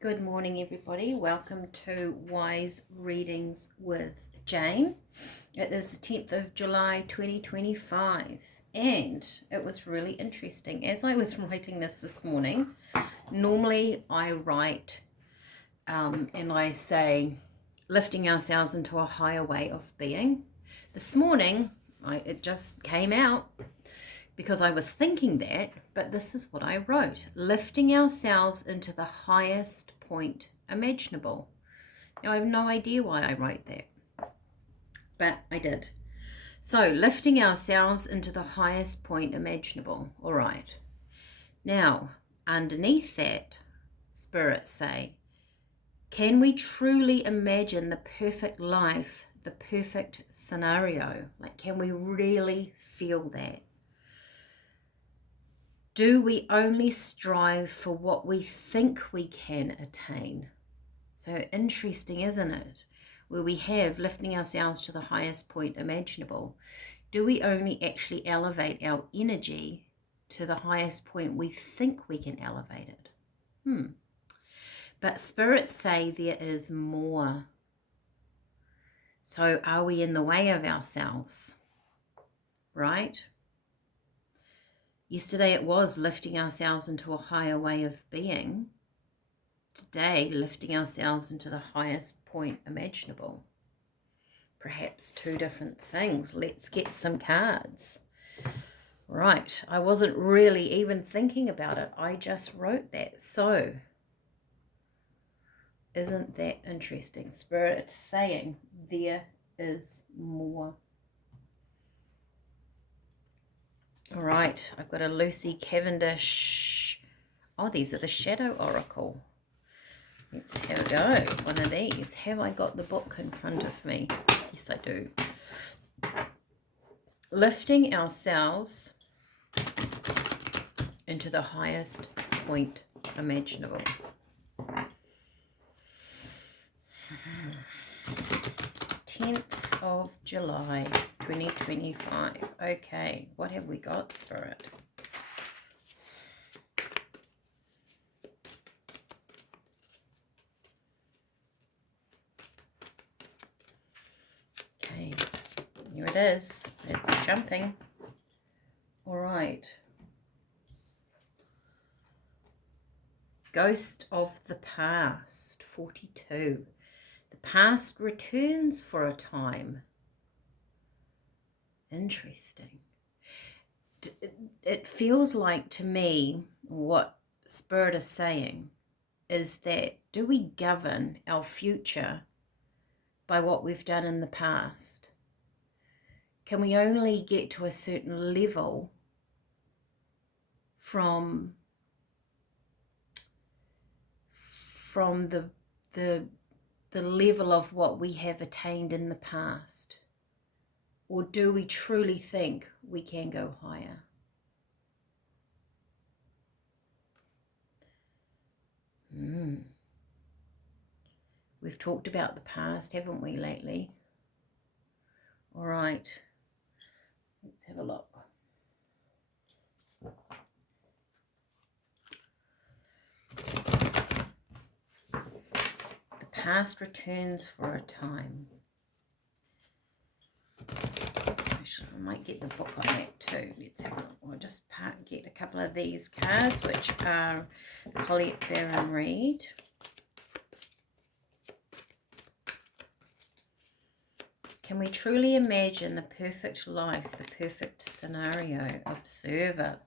Good morning, everybody. Welcome to Wise Readings with Jane. It is the 10th of July 2025, and it was really interesting. As I was writing this morning, normally I write and I say, lifting ourselves into a higher way of being. This morning, it just came out because I was thinking that, but this is what I wrote: lifting ourselves into the highest point imaginable. Now, I have no idea why I wrote that, but I did. So, lifting ourselves into the highest point imaginable. All right. Now, underneath that, spirits say, can we truly imagine the perfect life, the perfect scenario? Like, can we really feel that? Do we only strive for what we think we can attain? So interesting, isn't it? Where we have lifting ourselves to the highest point imaginable. Do we only actually elevate our energy to the highest point we think we can elevate it? But spirits say there is more. So are we in the way of ourselves? Right? Yesterday it was lifting ourselves into a higher way of being. Today, lifting ourselves into the highest point imaginable. Perhaps two different things. Let's get some cards. Right, I wasn't really even thinking about it. I just wrote that. So, isn't that interesting? Spirit saying there is more. All right, I've got a Lucy Cavendish. Oh, these are the Shadow Oracle. Let's have a go. One of these. Have I got the book in front of me? Yes, I do. Lifting ourselves into the highest point imaginable. 10th of July, 2025. Okay, what have we got, Spirit? Okay, here it is. It's jumping. All right. Ghost of the Past, 42. The past returns for a time. Interesting. It feels like to me what Spirit is saying is that do we govern our future by what we've done in the past? Can we only get to a certain level from the level of what we have attained in the past? Or do we truly think we can go higher? We've talked about the past, haven't we, lately? All right, let's have a look. The past returns for a time. Actually, I might get the book on that too. Let's have a look. I'll just get a couple of these cards, which are Colette Baron Reid. Can we truly imagine the perfect life, the perfect scenario? Observe it.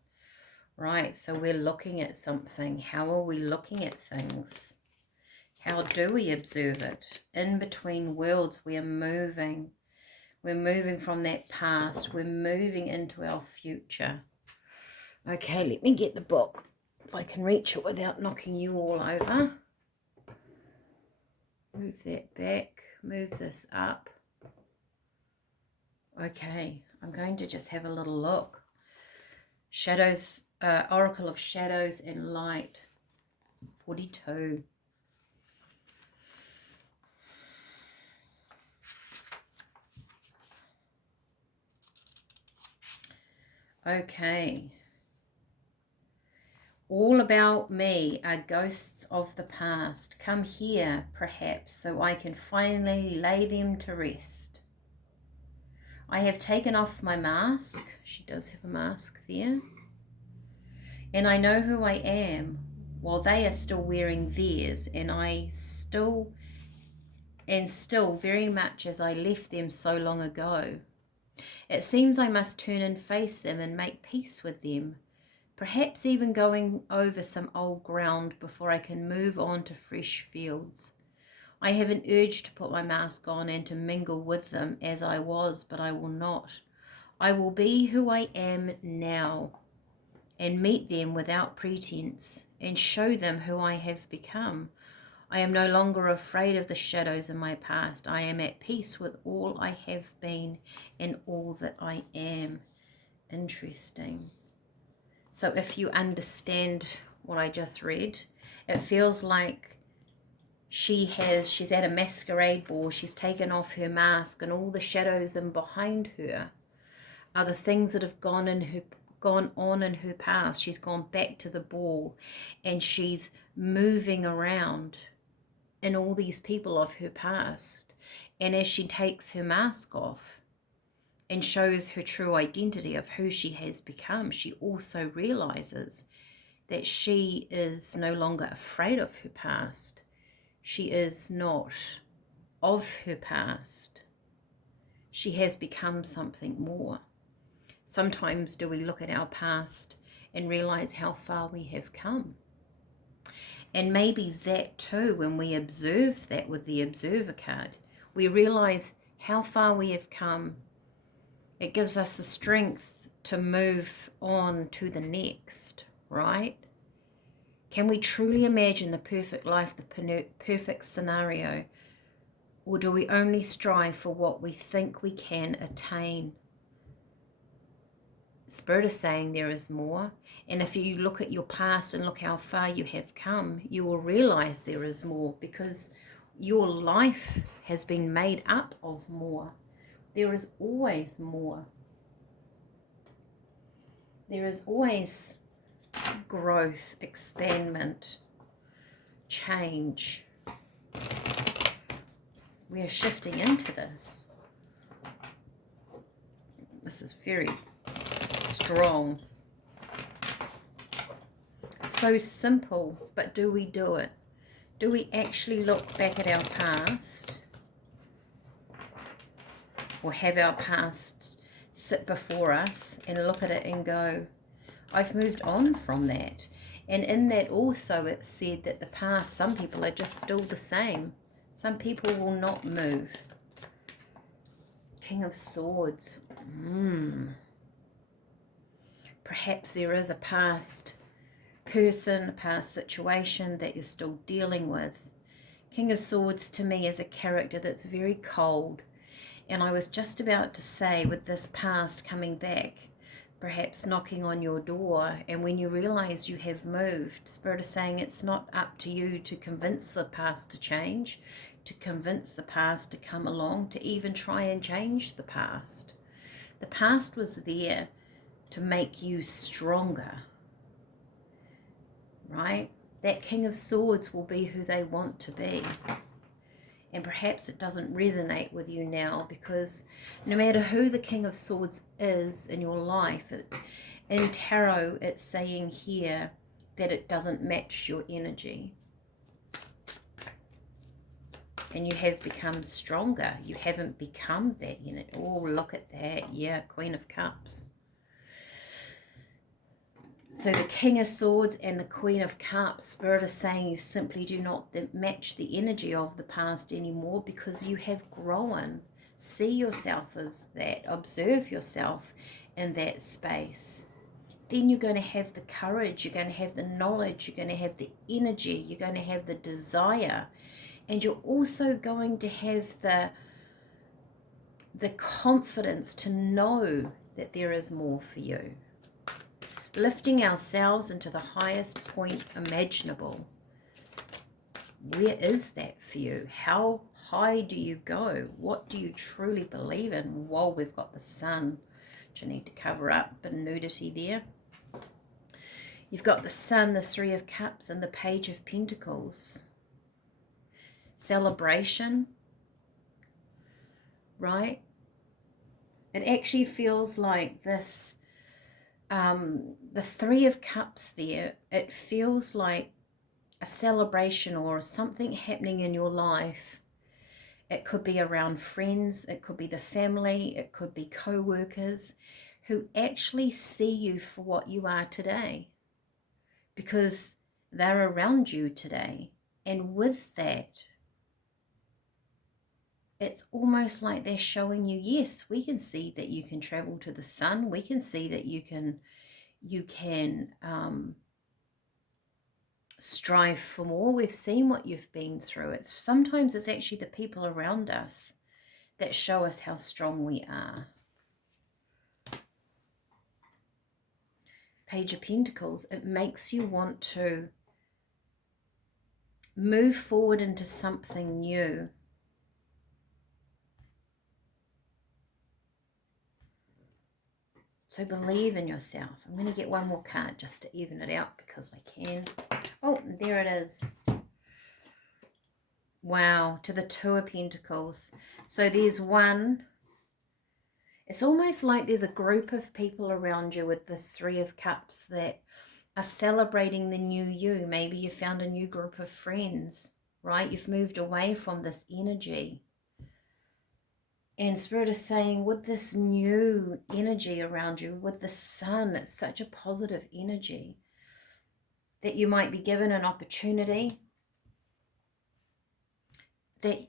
Right, so we're looking at something. How are we looking at things? How do we observe it? In between worlds, we're moving. We're moving from that past. We're moving into our future. Okay, let me get the book. If I can reach it without knocking you all over. Move that back. Move this up. Okay, I'm going to just have a little look. Shadows, Oracle of Shadows and Light, 42. Okay. All about me are ghosts of the past. Come here, perhaps, so I can finally lay them to rest. I have taken off my mask. She does have a mask there. And I know who I am, while they are still wearing theirs, and still very much as I left them so long ago. It seems I must turn and face them and make peace with them, perhaps even going over some old ground before I can move on to fresh fields. I have an urge to put my mask on and to mingle with them as I was, but I will not. I will be who I am now and meet them without pretense and show them who I have become. I am no longer afraid of the shadows in my past. I am at peace with all I have been and all that I am. Interesting. So if you understand what I just read, it feels like she's at a masquerade ball, she's taken off her mask, and all the shadows in behind her are the things that have gone on in her past. She's gone back to the ball and she's moving around in all these people of her past. And as she takes her mask off and shows her true identity of who she has become, she also realizes that she is no longer afraid of her past. She is not of her past. She has become something more. Sometimes do we look at our past and realize how far we have come? And maybe that too, when we observe that with the Observer card, we realize how far we have come. It gives us the strength to move on to the next, right? Can we truly imagine the perfect life, the perfect scenario? Or do we only strive for what we think we can attain? Spirit is saying there is more. And if you look at your past and look how far you have come, you will realize there is more, because your life has been made up of more. There is always more. There is always growth, expandment, change. We are shifting into this. This is very strong. So simple, but do we do it? Do we actually look back at our past, or have our past sit before us and look at it and go, I've moved on from that? And in that also it said that the past, some people are just still the same. Some people will not move. King of Swords. Perhaps there is a past person, a past situation that you're still dealing with. King of Swords to me is a character that's very cold. And I was just about to say, with this past coming back, perhaps knocking on your door, and when you realize you have moved, Spirit is saying it's not up to you to convince the past to change, to convince the past to come along, to even try and change the past. The past was there to make you stronger, right? That King of Swords will be who they want to be. And perhaps it doesn't resonate with you now, because no matter who the King of Swords is in your life, in tarot it's saying here that it doesn't match your energy. And you have become stronger. You haven't become that unit. Oh, look at that. Yeah, Queen of Cups. So the King of Swords and the Queen of Cups, Spirit is saying you simply do not match the energy of the past anymore, because you have grown. See yourself as that. Observe yourself in that space. Then you're going to have the courage. You're going to have the knowledge. You're going to have the energy. You're going to have the desire. And you're also going to have the confidence to know that there is more for you. Lifting ourselves into the highest point imaginable. Where is that for you? How high do you go? What do you truly believe in? Whoa, we've got the sun, which I need to cover up, but nudity there. You've got the Sun, the Three of Cups, and the Page of Pentacles. Celebration, right? It actually feels like this, the Three of Cups there, it feels like a celebration or something happening in your life. It could be around friends, it could be the family, it could be co-workers who actually see you for what you are today because they're around you today. And with that, it's almost like they're showing you, yes, we can see that you can travel to the sun. We can see that you can strive for more. We've seen what you've been through. Sometimes it's actually the people around us that show us how strong we are. Page of Pentacles, it makes you want to move forward into something new. So believe in yourself. I'm going to get one more card just to even it out because I can. Oh, there it is. Wow, to the Two of Pentacles. So there's one. It's almost like there's a group of people around you with this Three of Cups that are celebrating the new you. Maybe you found a new group of friends, right? You've moved away from this energy. And Spirit is saying with this new energy around you, with the sun, it's such a positive energy that you might be given an opportunity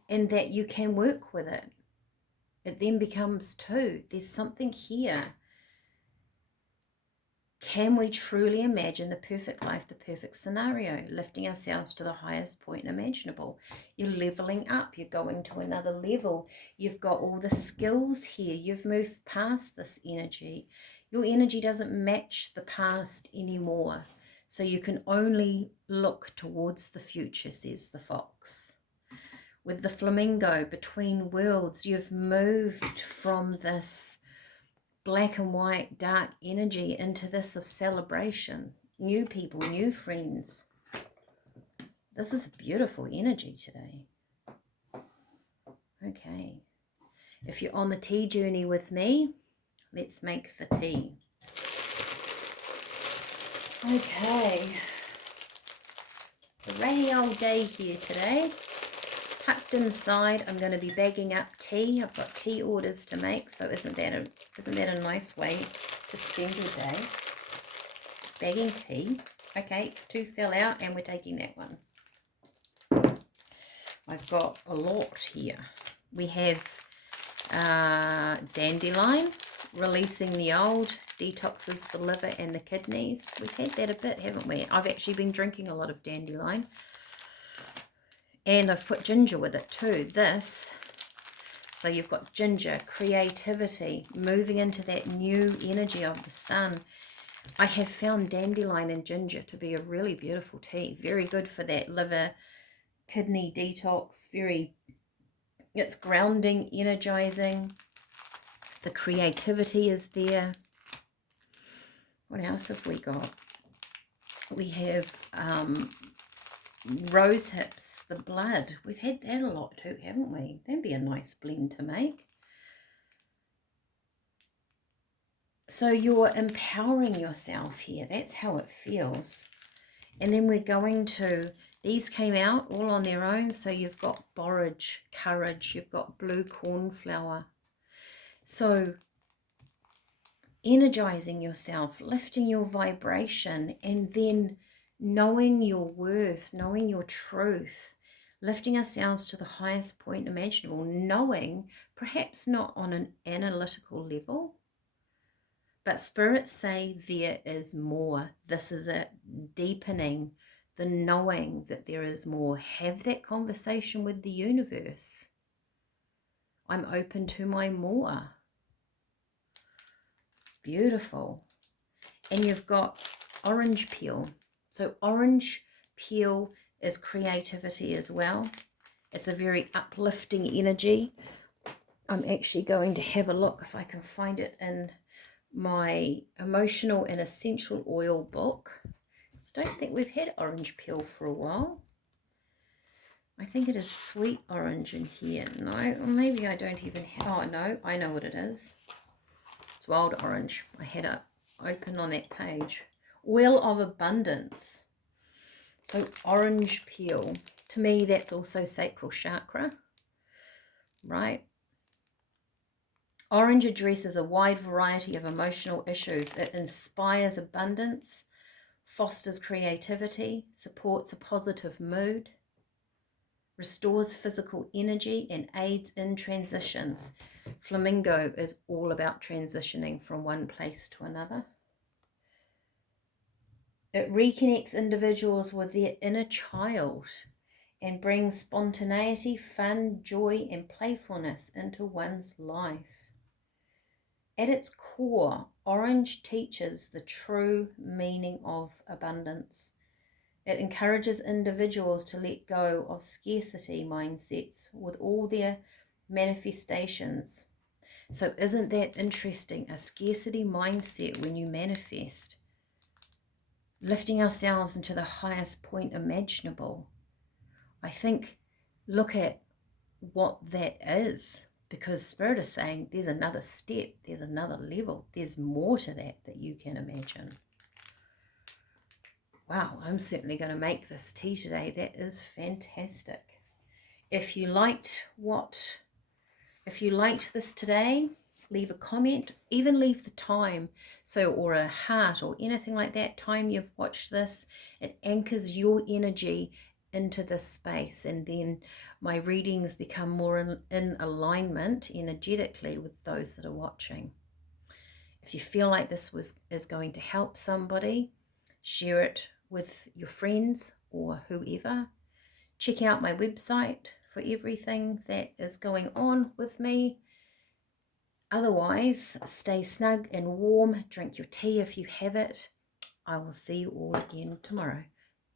and that you can work with it. It then becomes two. There's something here. Can we truly imagine the perfect life, the perfect scenario, lifting ourselves to the highest point imaginable? You're leveling up. You're going to another level. You've got all the skills here. You've moved past this energy. Your energy doesn't match the past anymore. So you can only look towards the future, says the fox. With the flamingo, between worlds, you've moved from this black and white, dark energy into this of celebration. New people, new friends. This is a beautiful energy today. Okay. If you're on the tea journey with me, let's make the tea. Okay. A rainy old day here today. Tucked inside, I'm going to be bagging up tea. I've got tea orders to make, so isn't that a nice way to spend your day? Bagging tea. Okay, two fell out and we're taking that one. I've got a lot here. We have dandelion, releasing the old, detoxes the liver and the kidneys. We've had that a bit, haven't we? I've actually been drinking a lot of dandelion. And I've put ginger with it too. So you've got ginger, creativity, moving into that new energy of the sun. I have found dandelion and ginger to be a really beautiful tea. Very good for that liver, kidney detox. It's grounding, energizing. The creativity is there. What else have we got? We have rose hips, the blood. We've had that a lot too, haven't we? That'd be a nice blend to make. So you're empowering yourself here. That's how it feels. And then we're going to, these came out all on their own. So you've got borage, courage, you've got blue cornflower. So energizing yourself, lifting your vibration, and then knowing your worth, knowing your truth, lifting ourselves to the highest point imaginable, knowing, perhaps not on an analytical level, but spirits say there is more. This is it, deepening the knowing that there is more. Have that conversation with the universe. I'm open to my more. Beautiful. And you've got orange peel. So orange peel is creativity as well. It's a very uplifting energy. I'm actually going to have a look if I can find it in my emotional and essential oil book. Don't think we've had orange peel for a while. I think it is sweet orange in here. No, or maybe I don't even have... Oh, no, I know what it is. It's wild orange. I had it open on that page. Oil of abundance. So orange peel. To me, that's also sacral chakra, right? Orange addresses a wide variety of emotional issues. It inspires abundance, fosters creativity, supports a positive mood, restores physical energy, and aids in transitions. Flamingo is all about transitioning from one place to another. It reconnects individuals with their inner child and brings spontaneity, fun, joy, and playfulness into one's life. At its core, orange teaches the true meaning of abundance. It encourages individuals to let go of scarcity mindsets with all their manifestations. So isn't that interesting? A scarcity mindset when you manifest. Lifting ourselves into the highest point imaginable. I think, look at what that is, because Spirit is saying there's another step, there's another level, there's more to that you can imagine. Wow, I'm certainly going to make this tea today. That is fantastic. If you liked this today, leave a comment, even leave the time, so, or a heart or anything like that, time you've watched this. It anchors your energy into this space, and then my readings become more in alignment energetically with those that are watching. If you feel like this is going to help somebody, share it with your friends or whoever. Check out my website for everything that is going on with me. Otherwise, stay snug and warm. Drink your tea if you have it. I will see you all again tomorrow.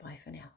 Bye for now.